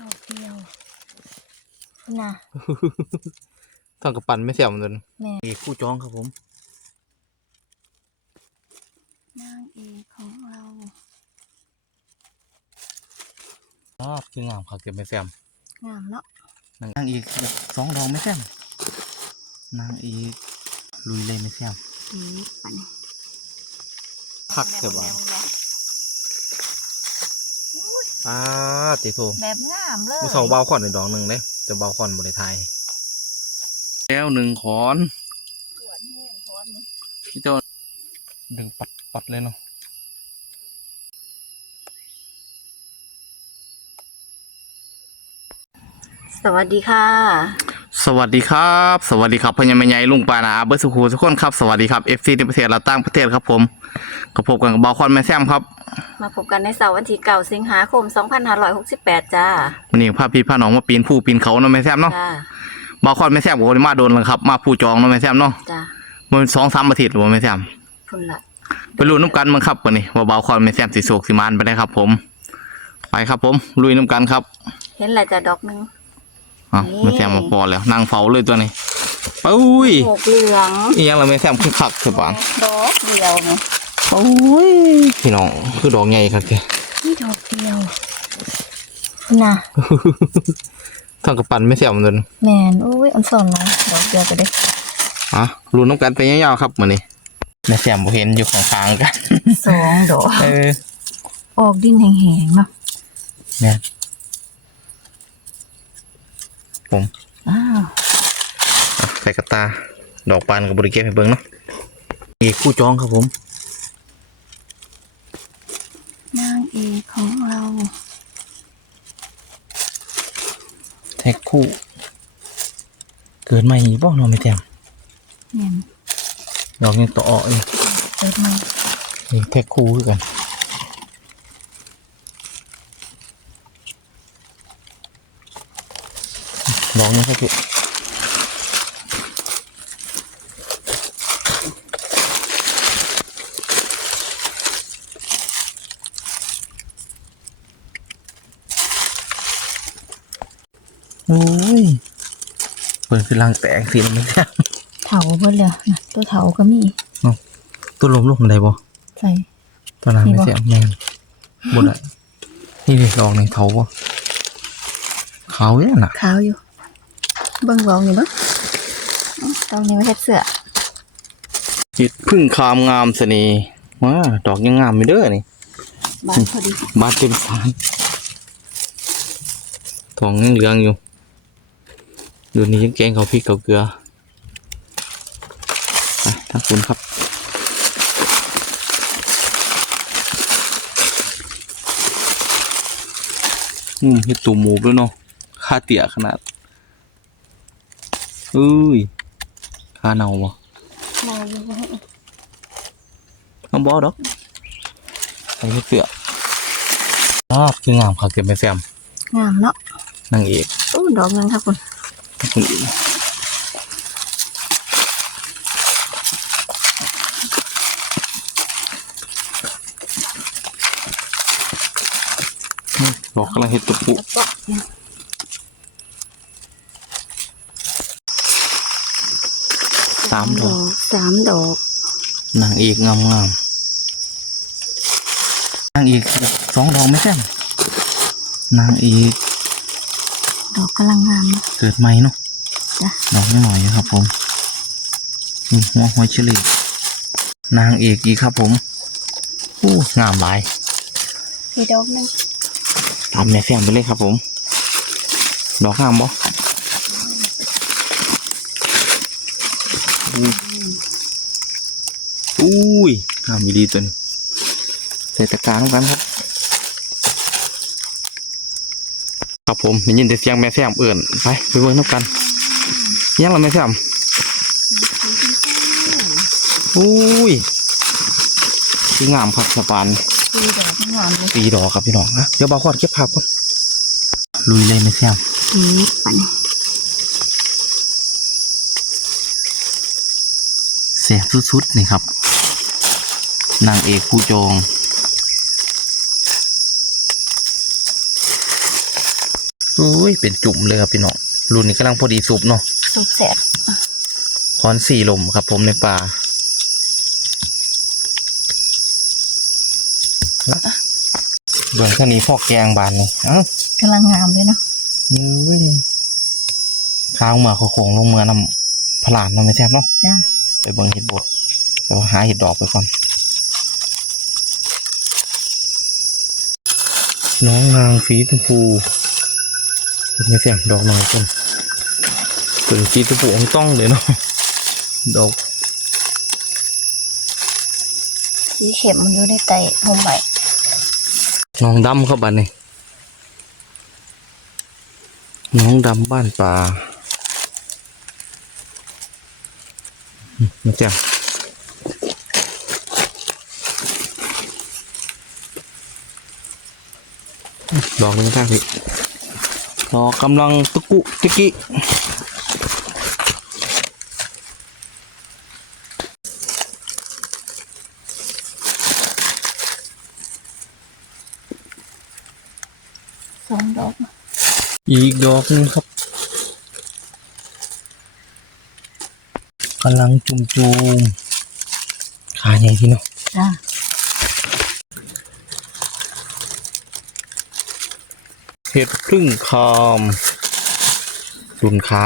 ดอกเดียวน่ะทางกระปั่นไม่เสียมันเลยแม่เอกผู้จองครับผมนางเอกของเราอ้าวคืองามค่ะเก็บไม่เสียมงามเนาะนางเอกสองดอกไม่เสียมนางเอกลุยเลยไม่เสียมอืมปันคักเสียบ้าน อ้าติโถแบบงามเลยผู้สาวเบาขอนในดอกหนึ่งเลยจะเบาขอนบริไทย แล้วหนึ่งขอนปวดแห้งพร้อมนี่พี่เจ้าดึงปัดปัดเลยเนาะสวัสดีค่ะ สวัสดีครับ สวัสดีครับพญามัยใหญ่ลุงปานาอาเบอร์สุขูทุกคนครับ สวัสดีครับเอฟซีในประเทศและต่างประเทศครับผมกับพบกันกับเบาคอนแม่แซมครับ มาพบกันในเสาร์วันที่เก่าสิงหาคม 2568 จ้าวันนี้พาพี่พาน้องมาปีนผู้ปีนเขาเนาะแม่แซมเนาะจ้าเบาคอนแม่แซมโอ้ยมาโดนแล้วครับ มาผู้จองเนาะแม่แซมเนาะจ้ามันสองสามอาทิตย์หรือว่าแม่แซมพุ่นละไปลุ้นน้ำกันมั้งครับวันนี้ว่าเบาคอนแม่แซมสิโศกสิมานไปได้ครับ ผม ไปครับ ผมลุยน้ำกันครับเห็นอะไรจ้าดอกหนึง อะนี่ แม่แซมมาพอแล้วนั่งเฝ้าเลยตัวนี้อุ้ยหกเหลืองอีหยังละแม่แซมคือคักคือปานดอกเดียวไง โอ้ยพี่น้องคือดอกใหญ่ครับแกนี่ดอกเดียวน่ะทางกระปั่นไม่เสียมันเลยแมนอุ้ยอันสอนนะดอกเดียวก็ได้อะรูน้ำกันไปยาวๆครับมื้อนี้แม่เสียมบ่เห็นอยู่ข้างๆกันสองดอกเออออกดินแห้งๆเนาะเนี่ยผมอ้าวอะใส่กระตา ดอกปานกับบริเก็บให้เบิ่งเนาะอีกคู่จองครับผม นาง เอกของเรา แท็กคู่ เกิดใหม่อีกบ่เนาะแม่เสียมแม่นดอกยังต่ออ้ออยู่เกิดใหม่นี่แท็กคู่คือกันดอกนี้ครับพี่ เปิดคือรังแตกสิมันไม่ได้เถาเบิดเลยนะตัวเถาก็มีตัวลมลงได้บ่ใส่ตัวนั้นนี่ไม่บ่เสียแมนบ่ได้นี่ดิลองในเขาบ่เขาเนี่ยน่ะขาวอยู่ เบิ่งลองอยู่เบิ่งอื้อตอนนี้ไม่เฮ็ดเสื้อจิตพึ่งคามงามเสน่ห์ว้าดอกยังงามอยู่เด้อนี่บานพอดีบานเต็มฟานทองยังเหลืองอยู่ ดูนี่ยังแกงเขาพริกเขาเกลือไปทักคุณครับอืมเห็ดตูหมูด้วยเนาะค่าเตี่ยขนาดเอ้ยค่าเนาบ่มาอยู่บ่น้องบอดอกใส่เห็ดเสืออ้าวคืองามค่ะเก็บไปแซมงามเนาะนางเอกอู้ดอกหนึงค่ะคุณ คนอื่นบอกกำลังเห็ดตุกปุแล้วก็เนี่ยสามดอกสามดอกนางเอกงามงามนางเอกสองดอกไม่ใช่นางเอก ดอกกำลังงามเนาะเกิดใหม่เนาะจ้ะดอกนิดหน่อยอยู่ครับผมนี่หัวหอยเฉลี่ยนางเอกอีกครับผมโอ้งามหลายมีดอกหนึงตามแม่แซมไปเลยครับผม ดอกงามบ่อู้อุ้ยงามดีตัวนี้ใส่ตะกร้ารต้องกันครับ ครับผมได้ยินแต่เสียงแม่แซมเอื่นไปไปเบิ่งน้ำกันยังละแม่แซมอุ้ยคืองามครับสะปานมีดอกงามเลยปีดอกครับพี่น้องนะเดี๋ยวบาควอนเก็บภาพก่อนลุยเลยแม่แซมอืมปันเสียบสุดๆนี่ครับนางเอกผู้จอง อุ้ยเป็นจุ่มเลยครับพี่น้องรุ่นนี้กำลังพอดีสุปเนาะสุกแสบคอนสี่ลมครับผมในป่าละเบื้องท่านี้พอกแกงบานนี่เอ้ากำลังงามเลยเนาะเอ้ยข้างเมือเขาโคงลงเมือนำพลานเนาะไม่แทบเนาะจ้าไปเบิ่งเห็ดบดแต่ว่าหาเห็ดดอกไปก่อน น้องนางฟีชมพู ไม่เสียงดอกน้อยคนเป็นฟีชมพูองต้องเลยเนาะดอกสีเข็มมันอยู่ในไตมุมใหม่น้องดำครับบ้านนี่น้องดำบ้านป่าอืมมาจ้ะดอกนึงท่าพี่ ดอกกำลังตุกุติกิสองดอก อีกดอกนึงครับกำลังจุ่มจุมๆขาใหญ่ที่เนาะจ้า เห็ดพึ่งคอมดุนขา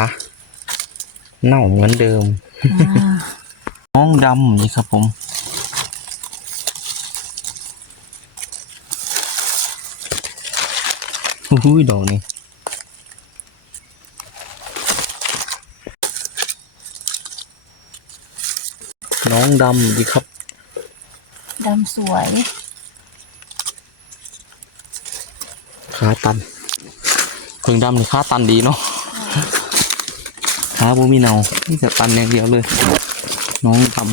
เน่าเหมือนเดิมอ่าน้องดำนี่ครับผม อุ้ยดอกนี่น้องดำดีครับ ดำสวย ขาตันเพิ่งดำนี่ขาตันดีเนาะขาบ่มีเนานี่จะตันอย่างเดียวเลย น้องดำ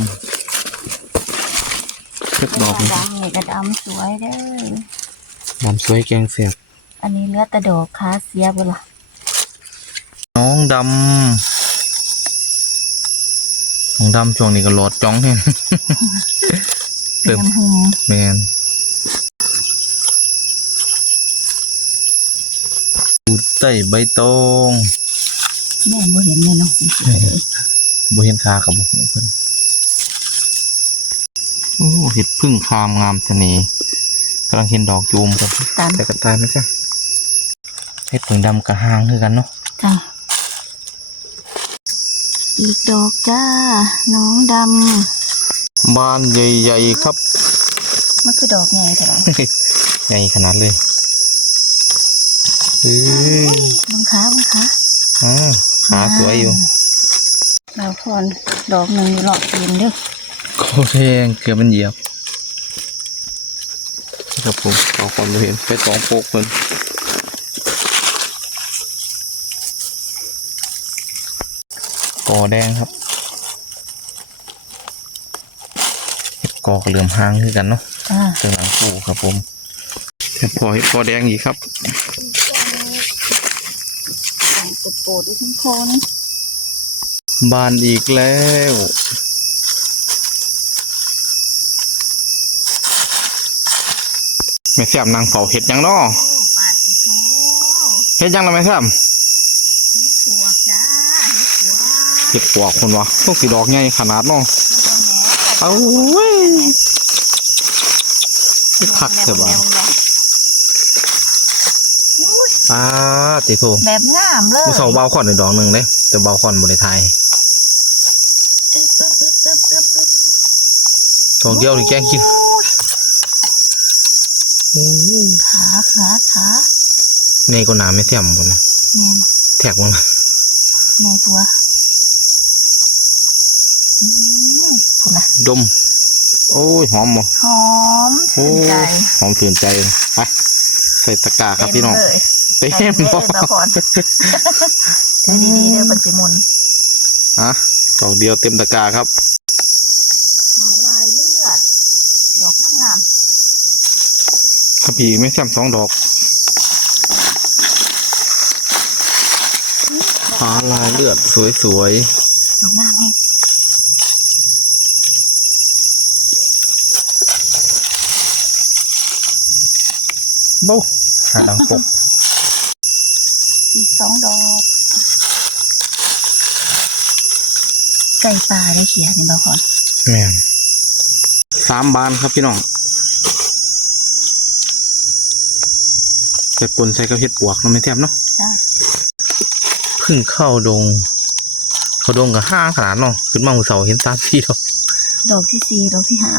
เก็บดอกนี่ดำนี่ก็ดำสวยเด้อดำสวยแกงเสียบ อันนี้เหลือแต่ดอกขาเสียบ่ล่ะน้องดำน้องดำช่วงนี้ก็โหลดจ้องแทนเติมน้ำหุมแมน ใต้ใบตองแม่บ่เห็นเลยเนาะบ่เห็นคากับบ่หูเพิ่นโอ้เห็ดพึ่งคามงามเสน่ห์กำลังเห็นดอกจูมกันตามแต่กระตายไหมจ๊ะเห็ดพึ่งดำกับหางคือกันเนาะจ้าอีกดอกจ้า น้องดบานใหญ่ๆครับำมันคือดอกไงแต่ละใหญ่ขนาดเลย เฮ้ยบังขาบังขาอ่าขาสวยอยู่ดาวพรดอกหนึ่งอยู่หลอกกินเด้อโคตรแรงเกือบมันเหยียบครับผมเอาความเห็นไปสองโปกคนกอแดงครับเห็ดกอกเหลื่อมหางคือกันเนาะจ้าเจอหลังปูครับผมเห็ดพอเห็ดกอแดงอีกครับแต่งตัว โปรดด้วยทั้งคนบานอีกแล้วแม่แซมนางเผาเห็ดยังเนาะปาดสิโถเห็ดยังละแม่แซมนี่ถั่วจ้านี่ถั่วเห็ดปวกคนวะต้องสีดอกใหญ่ขนาดเนาะแล้วก็แหนเอาเว้ยคักเถอะบ้าแบบแบบ ป้าติโทแบบงามเลยมือเสาเบาขอนในดอกหนึ่งเลยแต่เบาขอนบริไทยอึ๊บอึ๊บอึ๊บอึ๊บอึ๊บอึ๊บดอกเดียวนี่แกงกินโอ้ยขาขาขาในก็น้ำไม่เทียมบนนะแม่นแทกมันไงผัวอืมคุณน่ะดม โอ้ยหอมบ่หอมโอ้ชื่นใจหอมตื่นใจเลยไปใส่ตะกร้าครับพี่น้อง เลยเต็เต็มมเลบ่ยบาพรเธอดีๆเด้อปัจจิมุนฮะดอกเดียวเต็มตะกร้าครับลายเลือด ดอกงามครับพี่ไม่แซมสองดอกฟ้าลายเลือดสวยๆดอกงามให้ๆโบ้หาดังปกอีก สองดอกไก่ป่าได้เขียนี่บ่พอนแม่นสามบานครับพี่น้องใส่ปนใส่กระเพ็ดปวกเนาะไม่แทบเนาะจ้าเพึ่งเข้าดง เขาดงกับห้าขนาดเนาะขึ้นมาหัวเสาเห็นตามที่ดอกดอกที่สี่ดอกที่ห้า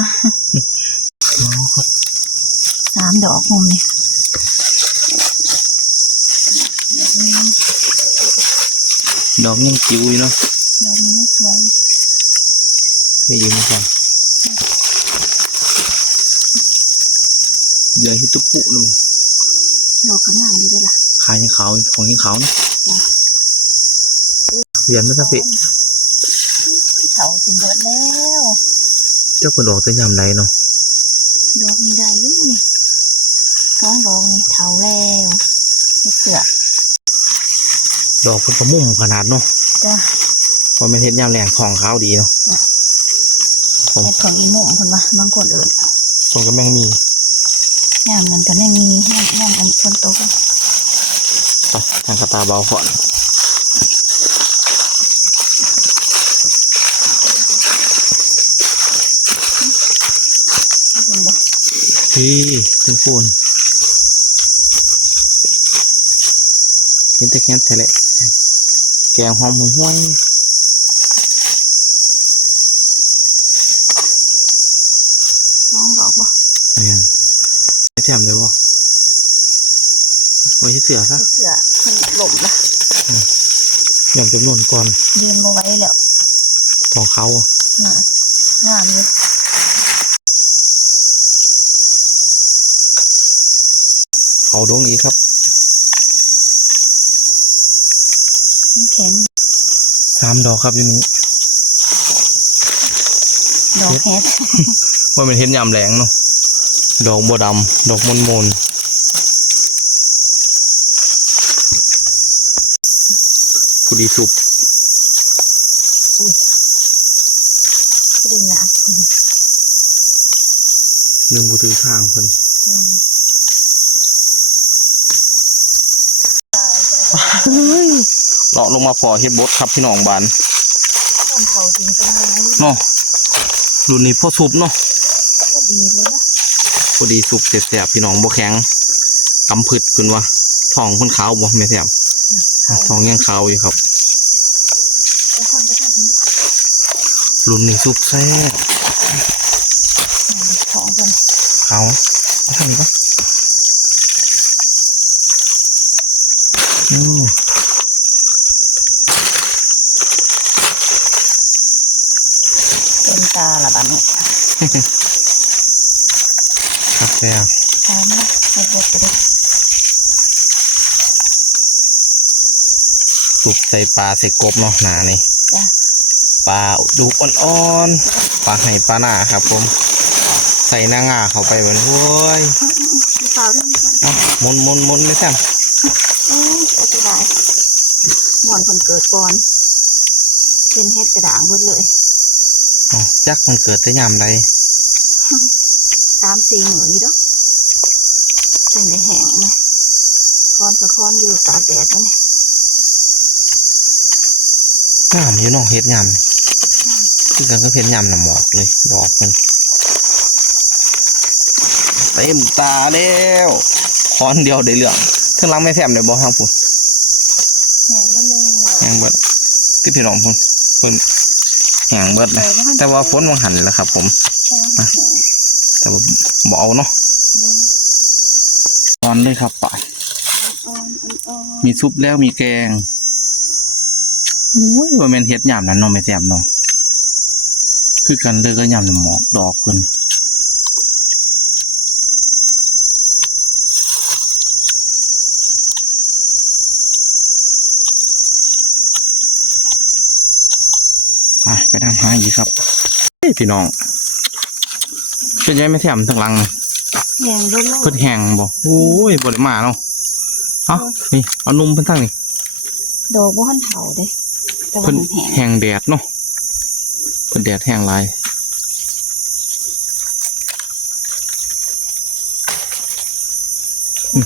สามดอกมุมนี่ ดอกยังจิ๋วอยู่เนาะดอกนี้สวยไม่ยืนไม่ฟังเดี๋ยวฮิตุปุเลยมั้งดอกก็งามดีด้วยล่ะขายยังขาวของยังขาวนะจ้ะเรียนไหมครับพี่อุ้ยเขาสิเบิดแล้ว เจ้าคนดอกจะยำไรเนาะดอกมีได้อยู่นี่สองดอกนี่เถาแล้วเฮ็ดเสือ ดอกคนกระมุ่มขนาดเนาะจ้ะพอมันเห็นยำแรงทองขาวดีเนาะผมเฮ็ดของอีหม่งเพิ่นว่าบางคนเอิ้นส่วนก็แมงมียามนั้นก็แม่งมียามยามอันฝนตกอะต่อทางกระตาเบาก่อนเพิ่นบ่พี่ทุกคนเห็นแต่แค่แต่แหละ แกงหอมห่วยห่วยสองดอกบ่ๆเนียนไม่แถมเลยวะไว้ที่เสือซะเฮ็ดเสือเพิ่นหล่มละยำจำนวนก่อนยืนบ่ไหว้แล้วทองเขาอะน่ะงามอยู่เขาดงอีกครับ น้ำแข็ง สามดอกครับอยู่นี้ ดอกเฮ็ดว่าเป็นเห็นยำแหลงเนาะดอกบัวดำดอกมนมนผู้ดีสุบดึงหนักหนึ่งบูถือข้างเพิ่น อืม เลาะลงมาพอเฮ็ดบดครับพี่น้องบานต้นเผาถึงจะมาเนาะรุ่นนี้พ่อสุบเนาะก็ดีเลยนะพอดีสุบเสียบๆพี่น้องบ่แข็งกำพืดเพิ่นว่าทองเพิ่นขาวบ่แม่แซ่บเขาทองยังขาวอยู่ครับแล้วคนจะทำกันด้วยรุ่นนี้สุบแซ่บของกันขาวเอาทางนี้ปะอืม เป็นตาละบัดนี้ ครับแซ่บ ตามนะให้บดไปด้วย สุบใส่ปลาใส่กบเนาะหนานี่จ้ะปลาดูอ่อนๆปลาไห่ปลาหน้าครับผม ใส่หน้างาเข้าไปเหมือนโว้ยดูเปล่าด้วยมีก่อนเอาหมุนหมุนหมุนไม่แซ่บเอ้ยอธิบายหมอนคนเกิดก่อน เป็นเฮ็ดกระด่างเบดเลยเอาจักมันเกิดแต่ยามใดสามสี่หมื่นอยู่ดอกเป็นได้แห้งนะคอนประคอนอยู่ตากแดดมันนี่ งามอยู่เนาะเฮ็ดยามนี่คือกันก็เฮ็ดยามน้ำหมอกเลย ดอกมันเต็มตาแล้วคอนเดียวได้เหลืองถึงหลังไม่แซ่บได้บ่ครับผมแห้งเบดเลยแหงเบิดที่พี่น้องผมเพิ่นแหงเบิดนะแต่ว่าฝนวังหันแล้วครับ ผมใช่ไหมแห้งแต่ว่าบ่เอาเนาะบ่ตอนเลยครับป่าอ่อนอ่อนมีซุปแล้วมีแกง โอ้ยว่าแม่นเฮ็ดยามนั้นเนาะไม่แซ่บเนาะคือกันเลยก็ยามน้ำหมอกดอกเพิ่นไปไปทำหาอีกครับเฮ้ยพี่น้องเป็นยังไม่แซ่บทั้งหลังแห้งเบดเลยเพิ่นแห้งบ่โอ้ยบ่ได้มาเนาะเอ้านี่เอานุ่มเพิ่นทั้งนี่ดอกบ่หันเถาเด้ แต่ว่าเพิ่นมันแห้งแห้งแดดเนาะเพิ่นแดดแห้งหลาย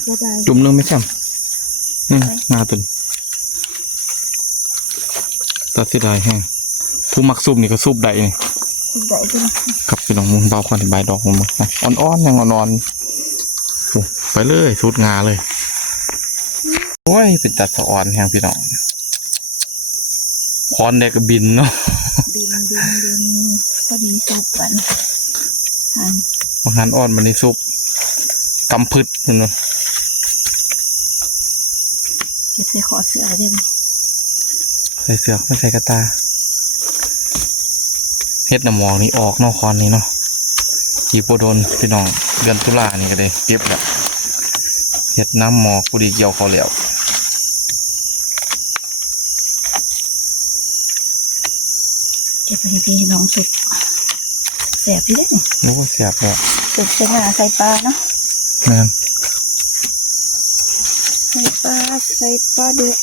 ก็ได้จุ่มหนึงไม่ใช่อืมมาตุนตัดสิได้แห้งผู้มักซุปนี่ก็ซุปได้นี่ได้จ้ะครับพี่น้องมึงเบาควันใบายดอกมึงมึงอ่อนๆยังอ่อนๆโอ้ไปเลยสุดงาเลย โอ้ยเป็นตัดสะอ่อนแห้งพี่น้อง คอนเด็กก็บินเนาะบินบินบินพอดีสุกกันทานบางหันอ่อนมันนี่ซุปกำพึดนี่เนาะเก็บใส่ขอเสือได้ไหมใส่เสือกไม่ใส่กระตาเฮ็ดน้ำมองนี่ออกเนอกคอนนี่เนาะกีโปโดนพี่น้องเดือนตุลานี่ก็ได้เก็บแล้วเฮ็ดน้ำหมอกพอดีเกี่ยวเขาแล้ว ก็บไปให้พี่น้องสุกแสบพี่ได้เนี่ยนึกว่าเสียบแล้วสุกใส่หน้าใส่ปลาเนาะนั่นใส่ปลาใส่ปลาเดือด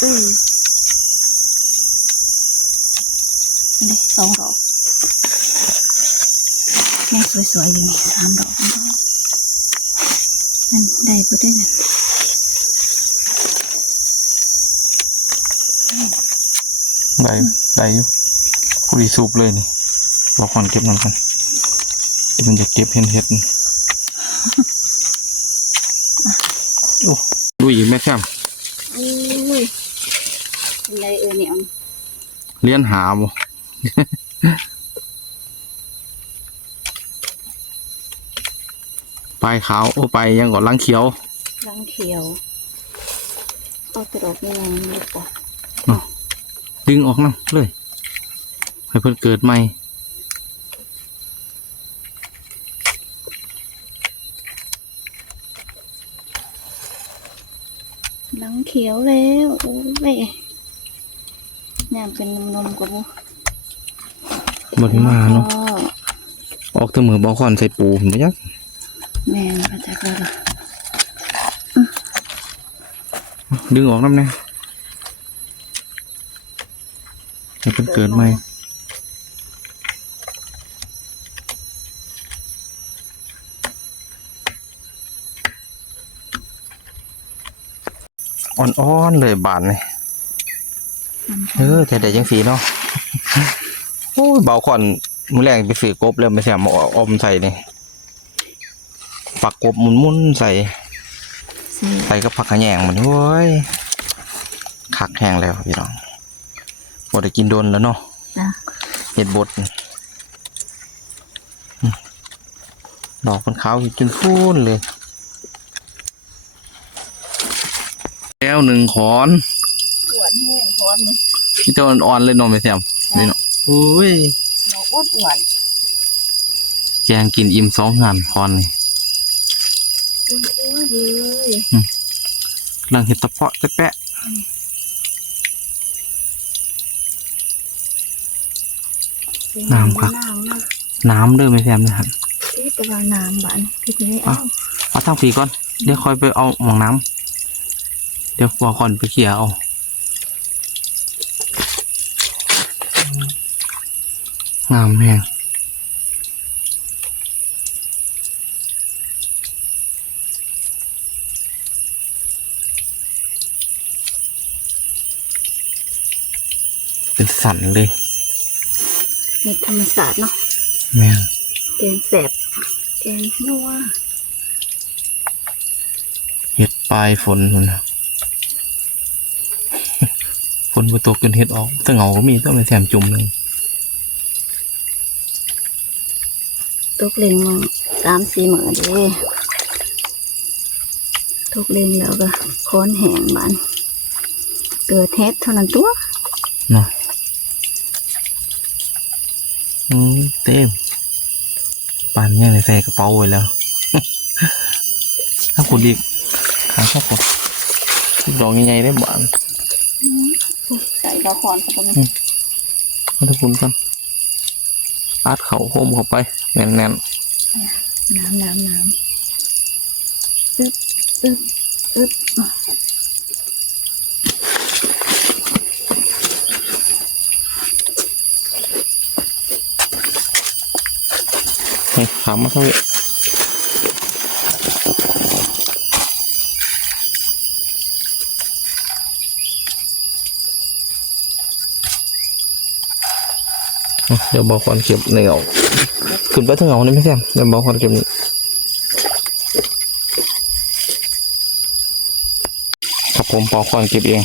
อืมอันนี้สองดอกแม่สวยๆอยู่นี่สามดอกนั่นได้ก็ได้น่ะ ได้ได้อยู่พอดีซุปเลยนี่เราคอนเก็บนั่นกันที่มันจะเก็บเห็นเห็ดนี่โอ้ดูอีกแม่แซมอุ้ยอะไรเออเนี่ยเลี้ยนหาบ่ปลายขาว โอ้ไปลายยังก่อนลังเขียวรังเขียว เอากระดอกนี่ไงลูกปะ ดึงออกนะเลย ให้เพิ่นเกิดใหม่รังเขียวแล้วโอ้ยเนี่ยเป็นนมๆกว่าบุบไดมาเนาะออกเสมอบอคอนใส่ปูผมยักแม่นมาจากแล้วล่ะดึงออกน้ำแน่ ให้เพิ่นเกิดใหม่อ่อนๆเลยบานนี่เออแต่ได้จังสีเนาะโอ้ยเบาก่อนมือแรงไปซื้อกบแล้วไม่ใช่มาอมใส่นี่ปักกบหมุนๆใส่ใส่ใส่กับผักขะแยงมันโว้ยคักแห้งแล้วพี่น้อง บ่ได้กินโดนแล้วเนาะจ้ะเห็ดบดนี่อืมดอกมันขาวจนฟูนเลย แล้วหนึ่งขอนขวดแห้งขอนนี่ที่ตัวอ่อนๆเลยเน้องไม่แซมนี่เนาะโอ้ย หมออ้วนอ้วนแกงกินอิ่มสองงานขอนนี่อ้วนอ้วนเลยกำลังเห็ดตะเพาะแปะ น้ำค่ะน้ำนะๆน้ำเด้อไม่แซมนะครับเอ๊ะแต่ว่าน้ำบานพี่จะได้เอาเอาทางผีก่อน เดี๋ยวคอยไปเอาหมองน้ำเดี๋ยวบอกก่อนไปเขี่ยเอางามแห้งเป็นสันเลย เห็ดธรรมศาสตร์เนาะแม่นแกงแสบแกงนัวเห็ดปลายฝนพุ่นนะฝนบ่ตกจนเห็ดออกแต่เหงาก็มีต้องไปแถมจุ่มหนึ่งตกเล็งมาสามสี่หมื่นเด้ตกเล็งแล้วก็ค้อนแห้งบานเกิดเฮ็ดเท่านั้นตัวเนาะอืม เต็มปานยังได้ใส่กระเป๋าไว้แล้วถ้าคุณดีขาชอบกดดอกใหญ่ๆได้บ้านใส่กระคอนเข้าไปถ้าถ้าคุณกันอัดเขาโคมเข้าไปแน่นน้ำน้ำน้ำอึ๊บอึ๊บอึ๊บ มาทั้งนี้เดี๋ยวบอกคนเก็บในเงาขึ้นไปถึงเงานี่ไม่แซมเดี๋ยวบอกคนเก็บนี่ครับผมปอกคนเก็บเอง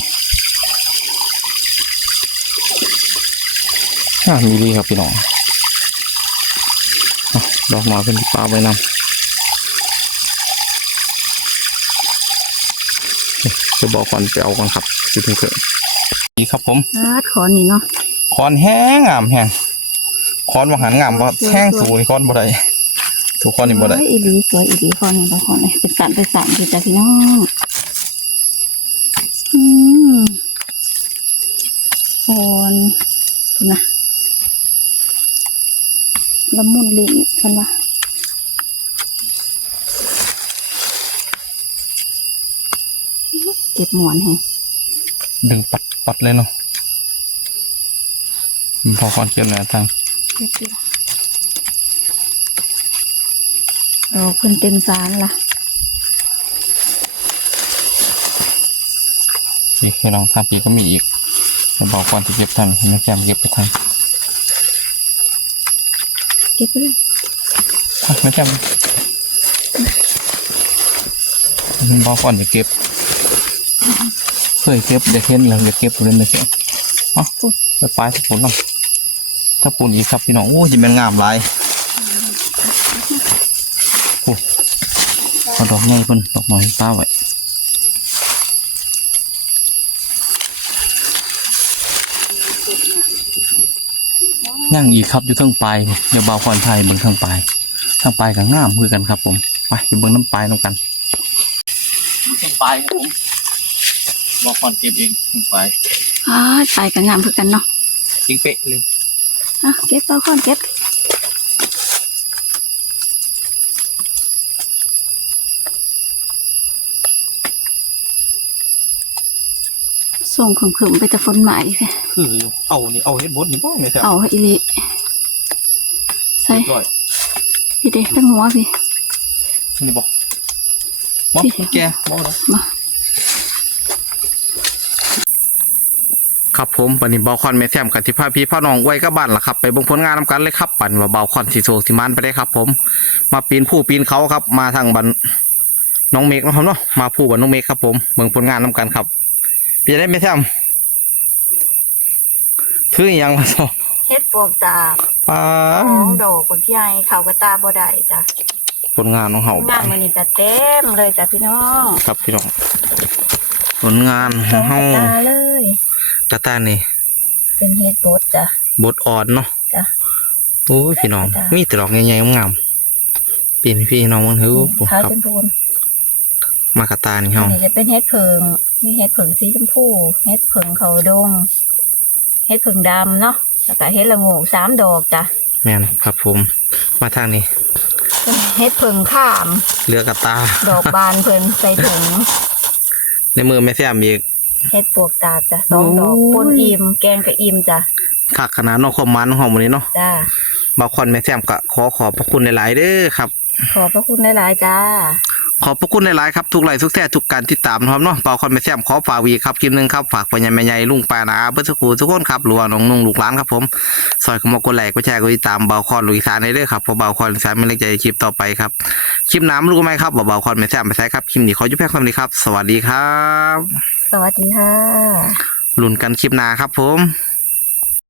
อ่ามีดีครับพี่น้อง ดอกไม้เป็นปลาใบนำเดี๋ยวบอกคอนไปเอาก่อนครับสิถึงเถอะดีครับผมอาดขอนี่เนาะคอนแห้งงามแห้งคอนบางหันงามว่าแห้งสูงคอนบ่ได้ถูกคอนนี่บ่ได้โอ้ยอีหลีสวยอีหลีขอนี่ขอนี่เป็นสันเป็นสันคือจ้ะพี่น้องอืมอ่อนคุณนะ ละมุนลิ้นกันวะเก็บหมอนให้ดึงปัดปัดเลยเนาะพอคอนเก็บแล้วทางเก็บดีดอกขึ้นเต็มสารละนี่คือลองทางปีก็มีอีกแล้วบอกคอนที่เก็บทันไม่แจมเก็บไปทัน เก็บไปเลยอะไม่แจมบอกคอนอย่าเก็บ เคยเก็บเด็กเห็นแล้วอย่าเก็บเลยไม่แจมอ๋อไปปลายถ้าปูนน้ำถ้าปูนอีกครับพี่น้อง โอ้ยจะเป็นงามหลายโอ้เอาดอกใหญ่เพิ่นดอกน้อยป้าไว้ ยังอีกครับอยู่เทั้งปลายอย่าเบาควันไทยเบิ่งเทั้งปลายเทั้งปลายกับง่ามคือกันครับ ผมไปไปเบิ่งน้ำปลายน้ำกันเทั้งปลายครับผมบอกควันเก็บเองเทั้งปลายอ้ายไปกับงามคือกันเนาะจริงเป๊ะเลยอะเก็บเอาก่อนเก็บ ส่งขึมๆไปแต่ฝนใหม่ค่ะคืออยู่เอานี่เอาเฮ็ดบดนี่บ่แม่นแท้เอาอีหลิใส่ร้อยพี่เด็กตั้งหัวพี่นี่บ่บ่พี่แกบ่แล้วมาครับผมวันนี้เบาคอนแม่แซมกับที่พาพี่พ่อน้องไว้กับบ้านล่ะครับ ไปเบิ่งผลงานนำกันเลยครับ ปั่นว่าเบาคอนสิโซสิมันไปได้ครับ ผม มาปีนผู้ปีนเขาครับ มาทางบันน้องเมฆเนาะครับเนาะมาผู้บันน้องเมฆครับผมเบิ่งผลงานนำกันครับ พี่จะได้แม่แซมถืออหยังมาสอนเฮ็ดปวกตาปลาของดอกปักใหญ่เขากระตาบ่ได้จ้ะผลงานของเฮางานมื้อนี้ก็เต็มเลยจ้ะพี่น้อง ครับพี่น้อง ผลงานของเฮาตาเลยกระตานี่ เป็นเฮ็ดบดจ้ะบทอ่อนเนาะจ้ะโอ้ยพี่น้องจ้ะมีแต่ดอกใหญ่ๆงามๆปีนพี่น้องมันเฮ้ยขาวครับเป็นพูน มากระตานี่เฮาอันนี้จะเป็นเฮ็ดเพิงมีเฮ็ดเพิงสีชมพูเฮ็ดเพิงเขาดงเฮ็ดเพิงดำเนาะแล้วก็เฮ็ดละโงูสามดอกจ้ะแม่นครับผม มาทางนี้เป็นเฮ็ดเพิงข้าม เรือกระตา ดอกบานเพิ่นใส่ถุงในมือแม่แซมอีกเฮ็ดปวกตาบจ้ะสองดอกโอ้ยปนอิ่มแกงก็อิ่มจ้ะคักขนาดเนอกความมันของมันนี้เนาะจ้าบางคนแม่แซมก็ขอขอบพระคุณหลายๆเด้อครับ ขอบพระคุณหลายๆจ้า ขอบพระคุณหลายๆครับทุกไลค์ทุกแท้ทุกการติดตามนะครับเนาะบางคนแม่แซมขอฝากวีครับคลิปหนึงครับฝากไปยังแม่ใหญ่ลุงป้านาอาเพื่อสักครู่ทุกคนครับหรือว่าน้องนุ่งลูกหลานครับผมซอยขมากดไลค์กดแชร์กดติดตามเบาคอนลุยสานในเด้อครับเพราะเบาคอนลุยสานไม่เล็กใจคลิปต่อไปครับคลิปน้ำรู้ไหมครับว่าเบาคอนแม่แซมไปใช้ครับคลิปนี้ขอยุบแพ้ความดีครับ สวัสดีครับ สวัสดีค่ะลุ้นกันคลิปหน้าครับผม